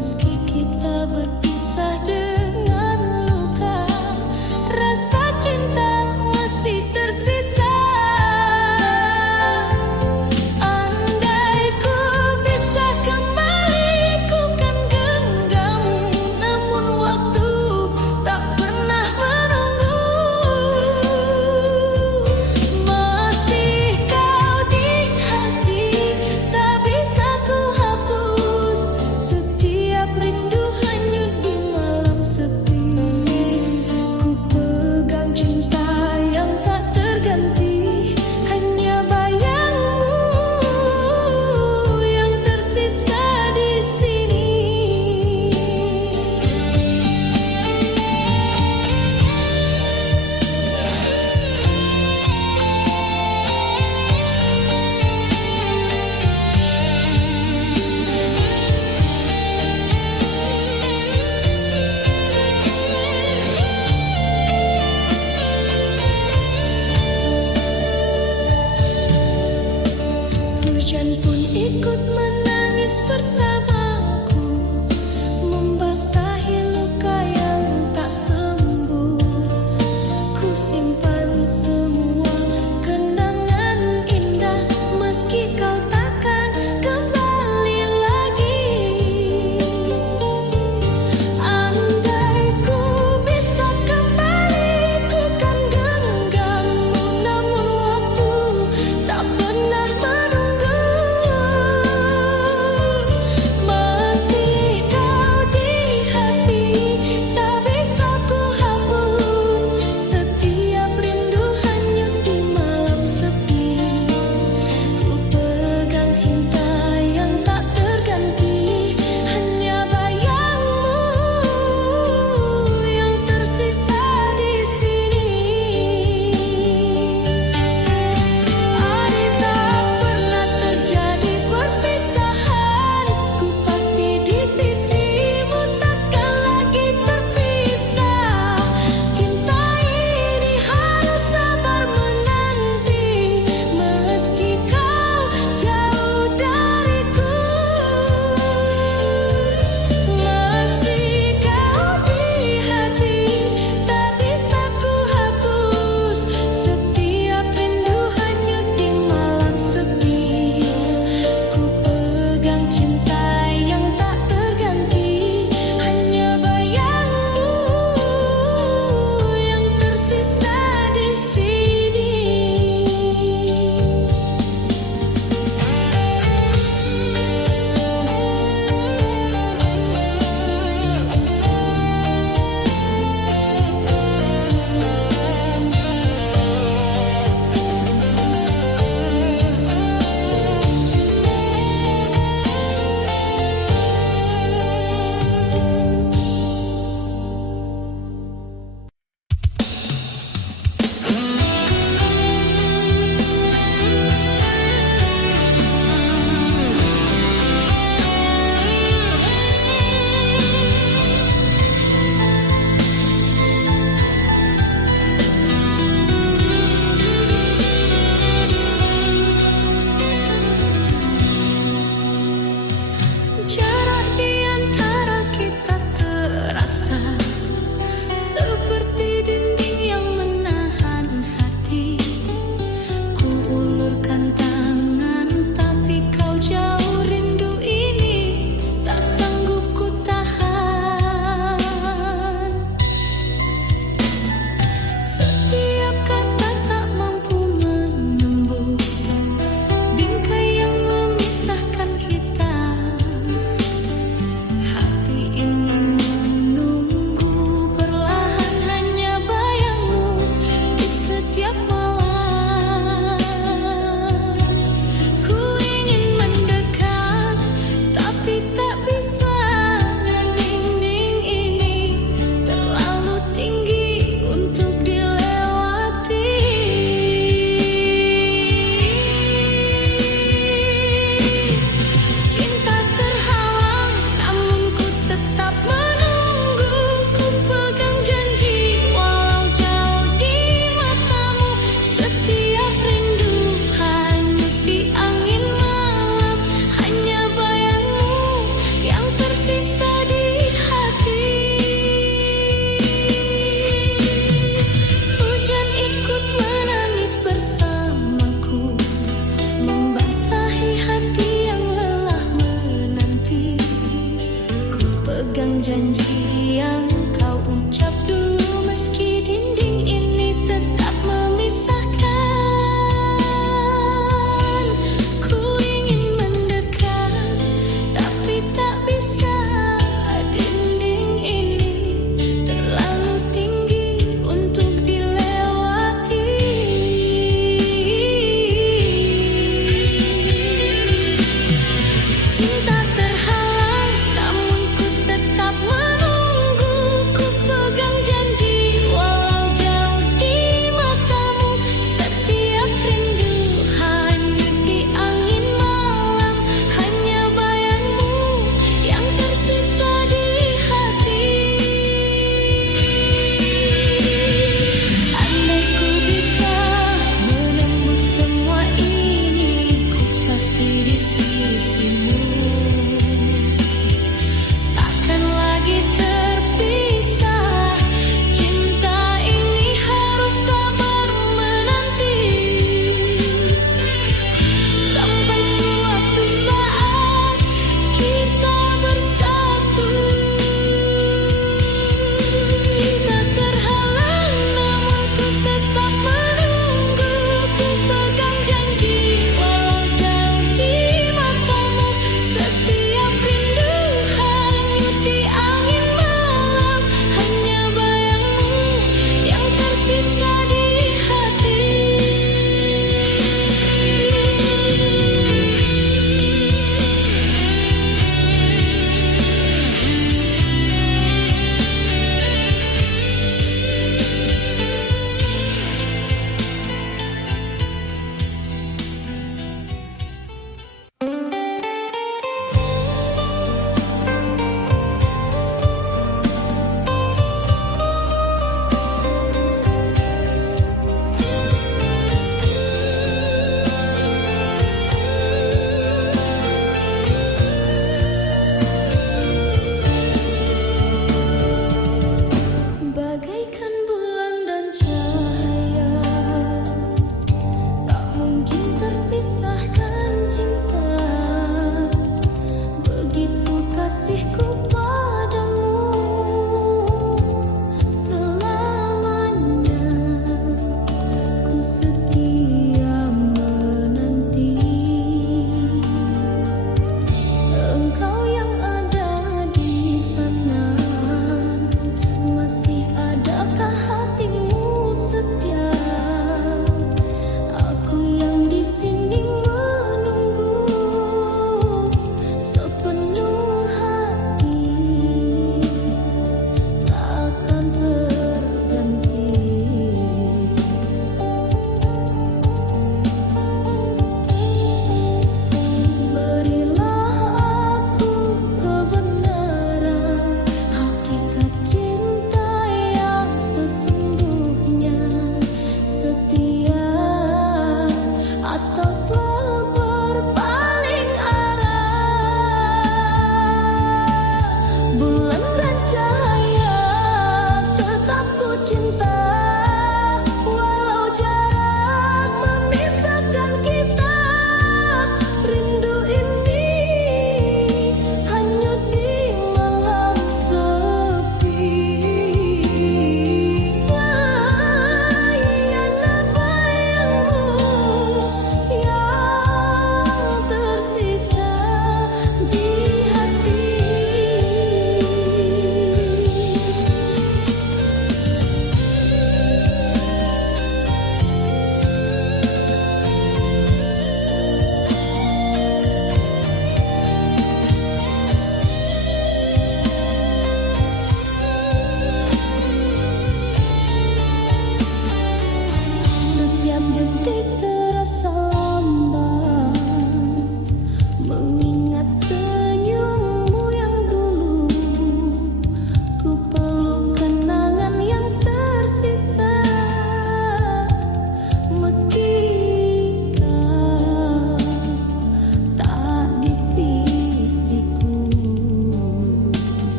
Meski kita berpisah dengan luka, rasa cinta masih tersisa. Andai ku bisa kembali, ku kan genggammu. Namun waktu tak pernah menunggu. Masih kau di hati, tak bisa ku hapus setiap rindu. janji yang kau ucap dulu, meski dinding ini tetap memisahkan. Ku ingin mendekat, tapi tak bisa. Dinding ini terlalu tinggi untuk dilewati. Cinta terhalang, namun ku tetap menunggu.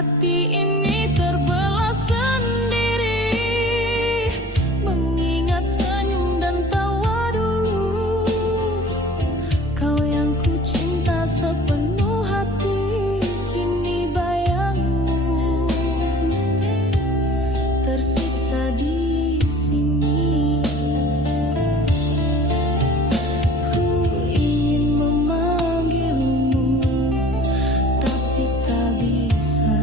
hati ini terbelah sendiri, mengingat senyum dan tawa dulu. Kau yang ku cinta sepenuh hati, kini bayangmu tersisa di sini. Ku ingin memanggilmu, tapi tak bisa.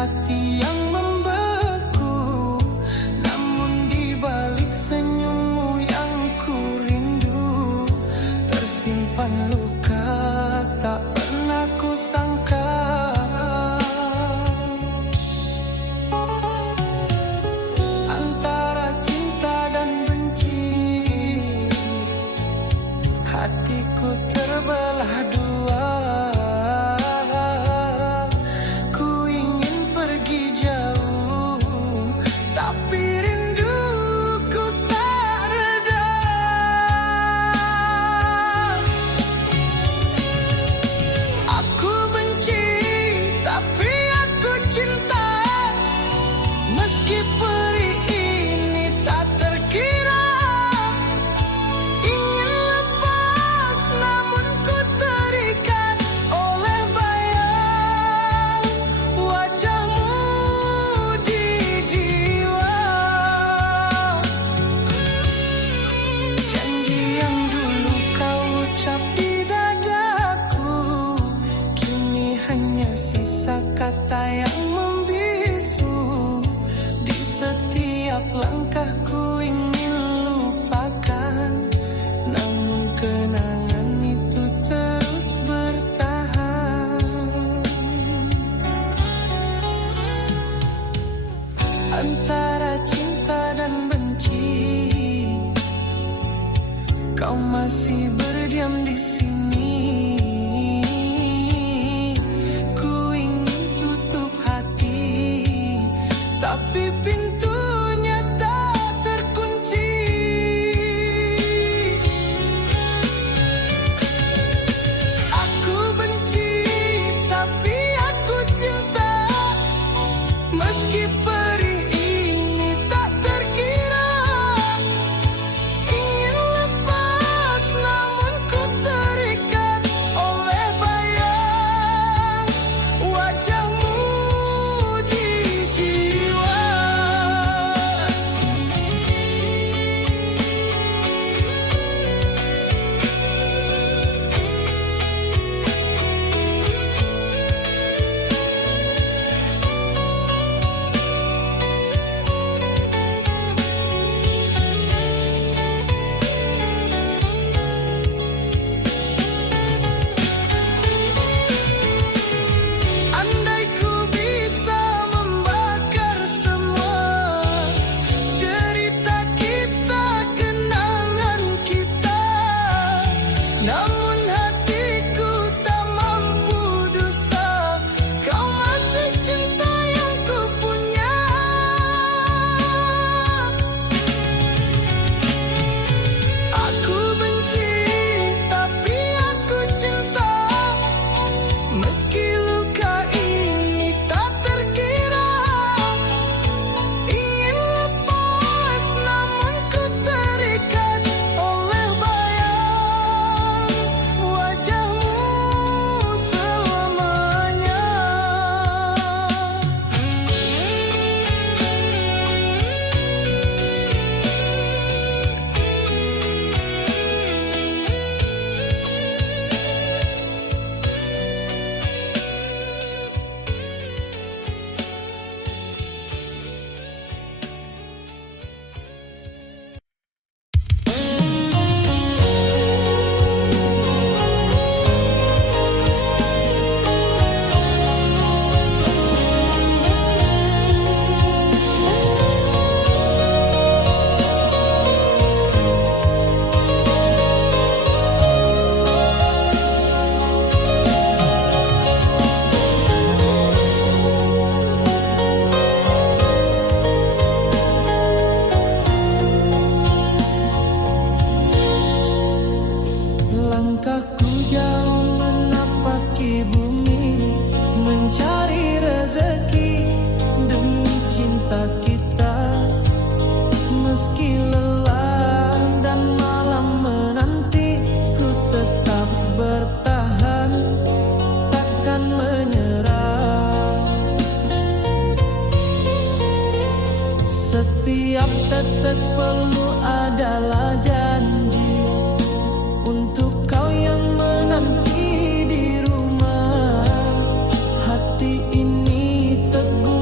hati yang membeku, namun di balik senyummu yang ku rindu, tersimpan luka tak pernah ku sangka. Antara cinta dan benci, hatiku terbelah dua. Ku ingin pergi jauh, tapi rinduku tak reda. Aku benci, tapi aku cinta. Meski perih ini tak terkira, ingin lepas namun ku terikat oleh bayang wajahmu di jiwa. Janji yang dulu kau ucap di dadaku, kini hanya sisa kata yang membisu. Di setiap langkahku ingin lupakan, namun kenangan itu terus bertahan. Antara cinta dan benci, kau masih berdiam di sini. Ku ingin tutup hati, tapi pintunya tak terkunci. Aku benci, tapi aku cinta. Meski perih ini tak terkira, ingin lepas namun ku terikat oleh bayang wajahmu di jiwa. Andai ku bisa membakar semua cerita kita, kenangan kita, namun hatiku tak mampu dusta. Kau masih cinta yang ku punya. Aku benci, tapi aku cinta. Meski luka ini tak terkira, ingin lepas namun ku terikat oleh bayang wajahmu selamanya. Langkahku jauh menapaki bumi, mencari rezeki demi cinta kita. Meski lelah dan malam menanti, ku tetap bertahan, takkan menyerah. Setiap tetes peluh adalah janji untuk kau yang menanti di rumah. Hati ini teguh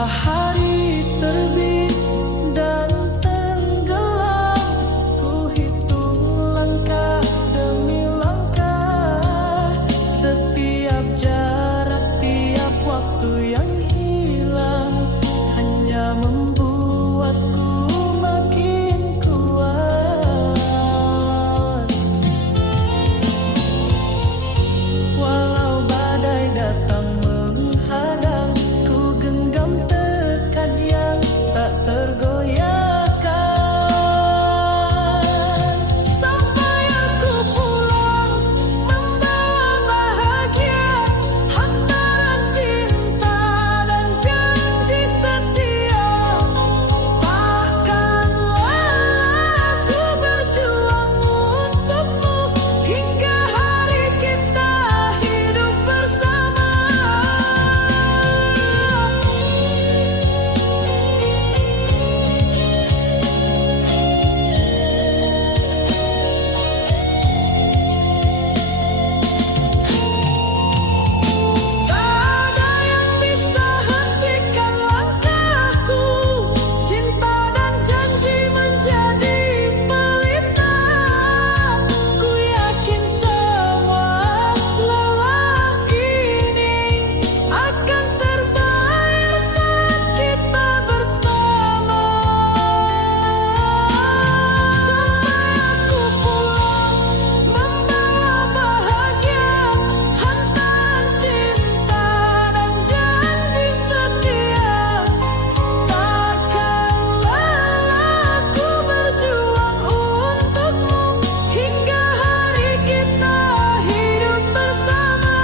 Matahari terbit dan tenggelam, ku hitung langkah demi langkah. Setiap jarak, tiap waktu yang hilang hanya membuatku makin kuat. Walau badai datang menghadang, ku genggam tekad yang tak tergoyahkan. Sampai aku pulang membawa bahagia, hantaran cinta dan janji setia. Takkanlah aku berjuang untukmu hingga hari kita hidup bersama. Tak ada yang bisa hentikan langkahku, cinta dan janji menjadi pelita. Ku yakin semua lelah ini akan terbayar saat kita bersama. Sampai aku pulang membawa bahagia, hantaran cinta dan janji setia. Takkanlah aku berjuang untukmu hingga hari kita hidup bersama.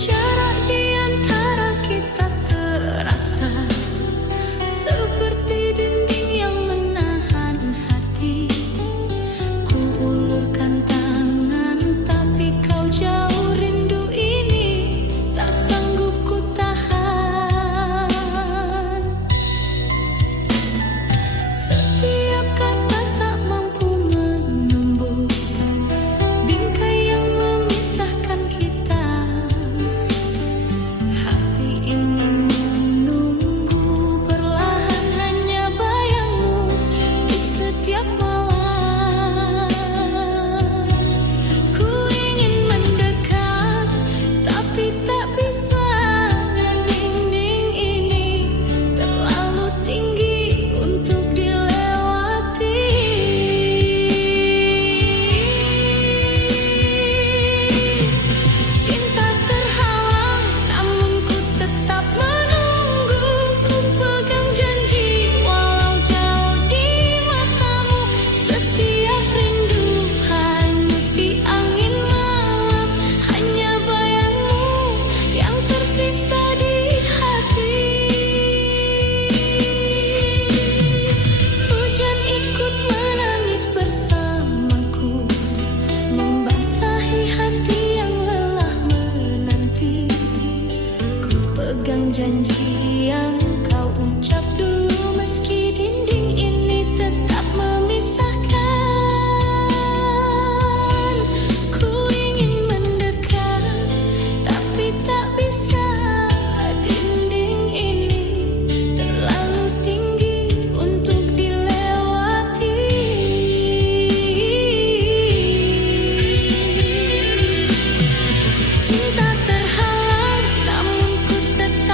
Jarak di antara kita terasa seperti dinding yang menahan hati. Ku ulurkan tangan tapi kau jauh, rindu ini tak sanggup ku tahan. Setiap kata tak mampu menembus bingkai yang memisahkan kita. Hati ini menunggu perlahan, hanya bayangmu di setiap malam. Ku ingin mendekat tapi tak bisa, dinding ini terlalu tinggi untuk dilewati. Cinta terhalang namun ku tetap menunggu. Ku pegang janji walau jauh di matamu. Setiap rindu hanyut di angin malam, hanya bayangmu yang tersisa di hati. Hujan ikut menangis bersamaku, membasahi hati yang lelah menanti. Ku pegang janji yang kau ucap dulu, meski dinding ini tetap memisahkan. Ku ingin mendekat tapi tak bisa, dinding ini terlalu tinggi untuk dilewati. Cinta terhalang namun ku tetap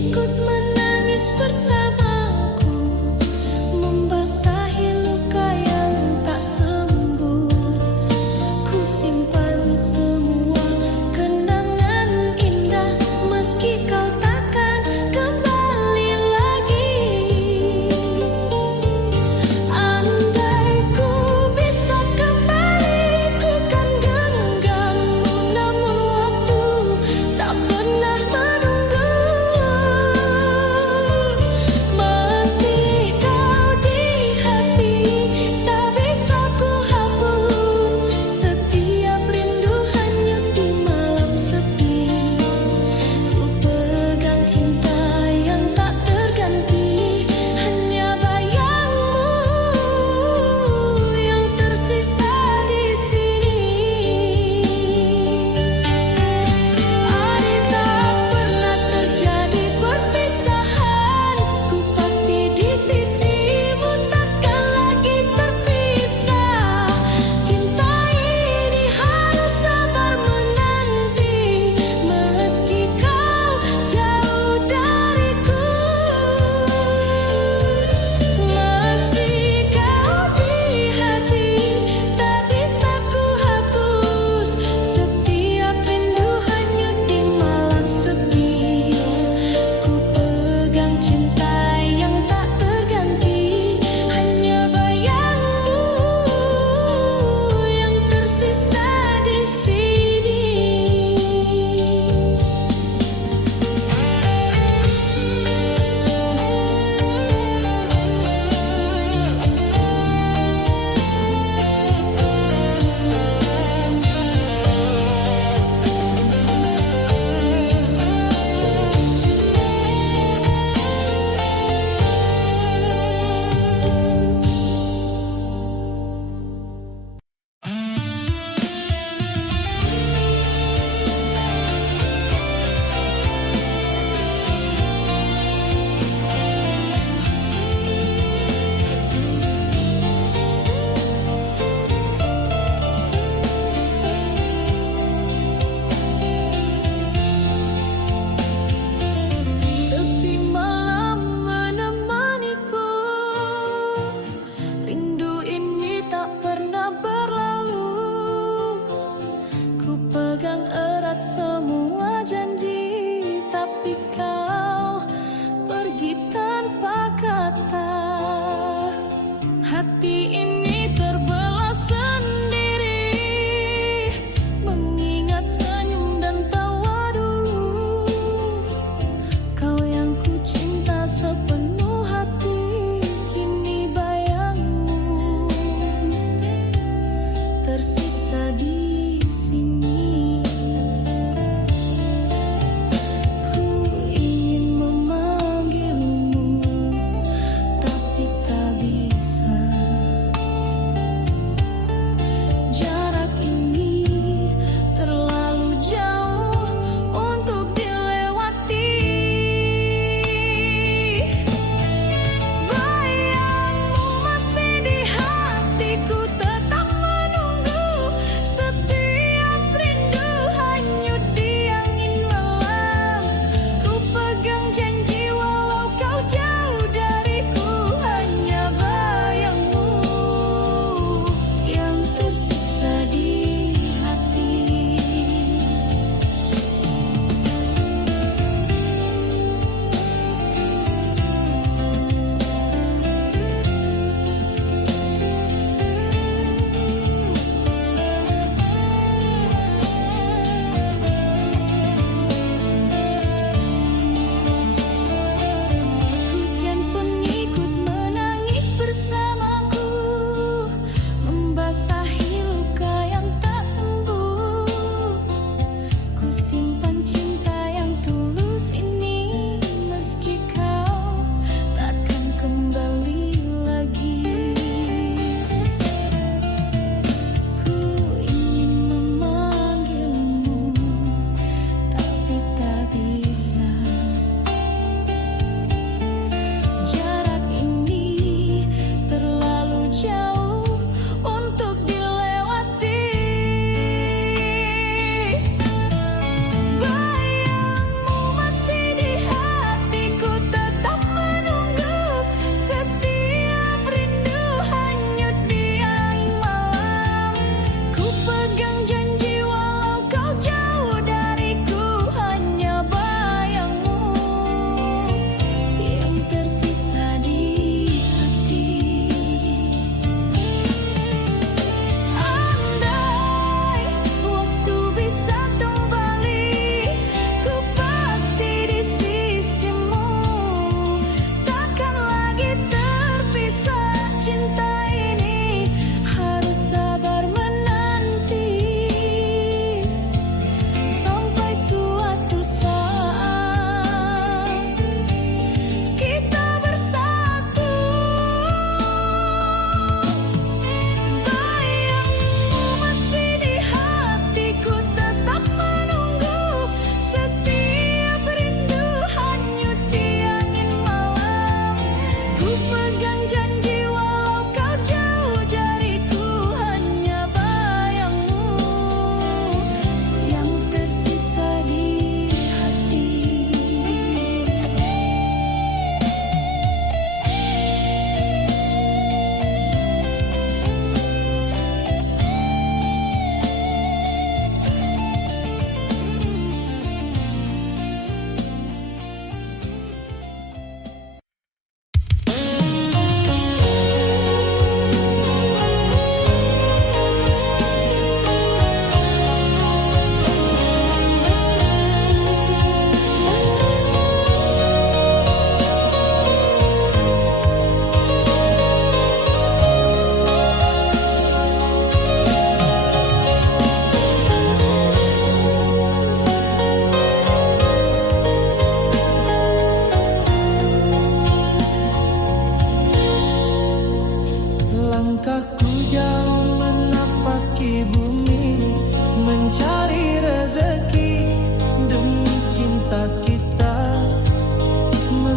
ikut menangis bersamaku, membasahi luka yang tak sembuh. Ku simpan semua kenangan indah, meski kau takkan kembali lagi. Andai ku bisa kembali, ku kan genggammu, namun waktu tak pernah menunggu.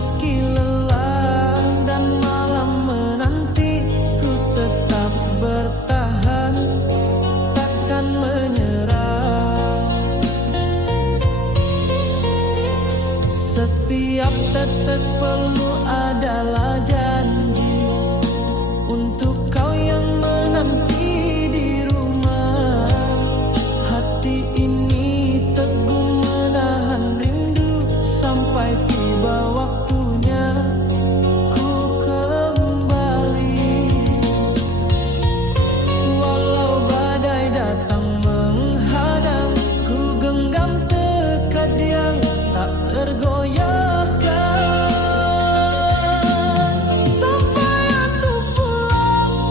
meski lelah dan malam menanti, ku tetap bertahan, takkan menyerah. Setiap tetes peluh adalah janji untuk kau yang menanti di rumah. Hati ini teguh menahan rindu sampai tiba waktunya ku kembali. Walau badai datang menghadang, ku genggam tekad yang tak tergoyahkan. Sampai aku pulang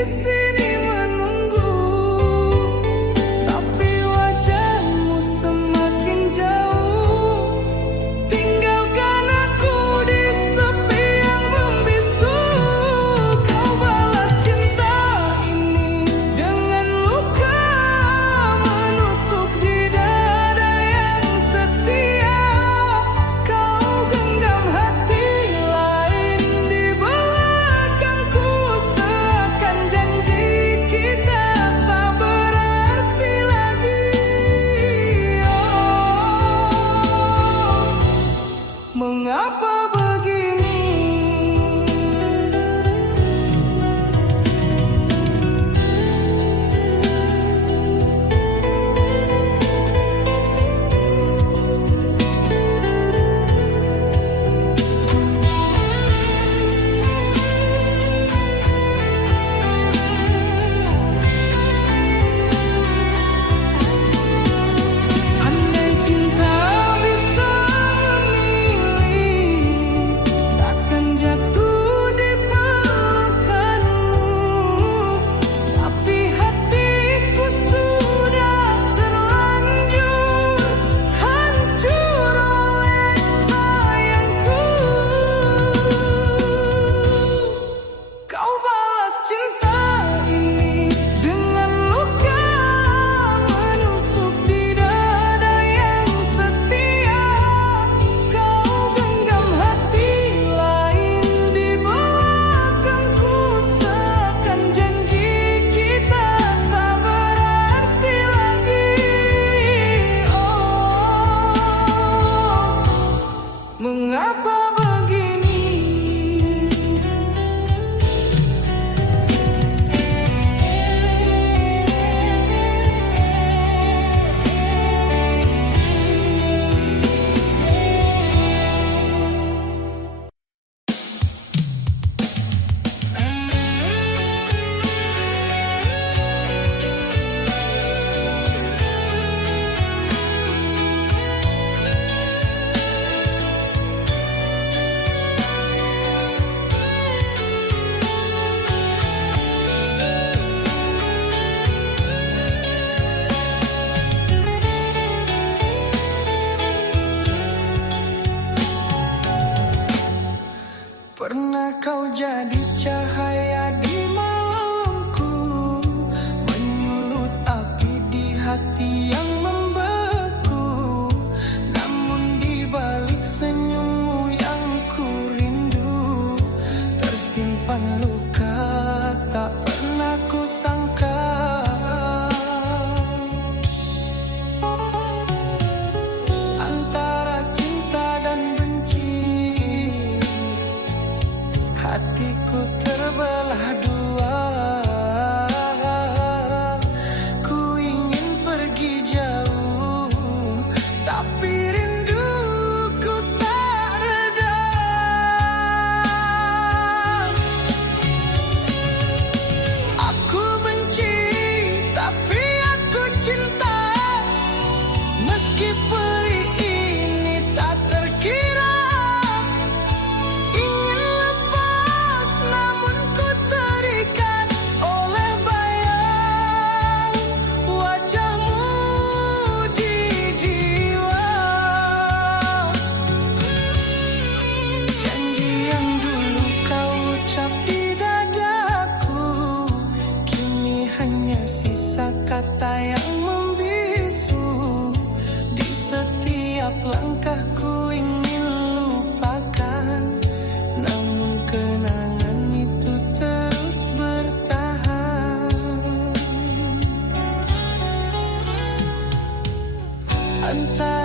di sini menunggu, tapi wajahmu semakin jauh. Tinggalkan aku di sepi yang membisu. Kau balas cinta ini dengan luka menusuk di dada yang setia. Kau genggam hati lain di belakangku, seakan janji kita tak berarti lagi. Oh, mengapa begini? Andai cinta bisa memilih, takkan jatuh di pelukanmu. Tapi hatiku sudah terlanjur hancur oleh sayangku. Kau balas cinta ini dengan luka menusuk di dada yang setia. Kau genggam hati lain di belakangku, seakan janji kita tak berarti lagi. Oh, mengapa begini? Pernah kau jadi cahaya di malamku, menyulut api di hati yang membeku. Namun di balik senyummu yang ku rindu, tersimpan luka tak pernah ku sangka. Antara cinta dan benci, hatiku terbelah dua. Ku ingin pergi jauh, tapi rinduku tak reda. Aku benci, tapi aku cinta. Meski perih ini tak terkira, ingin lepas namun ku terikat oleh bayang wajahmu di jiwa. Janji yang dulu kau ucap di dadaku, kini hanya sisa kata yang membisu. Di setiap langkahku ingin lupakan, namun kenangan itu terus bertahan. Antara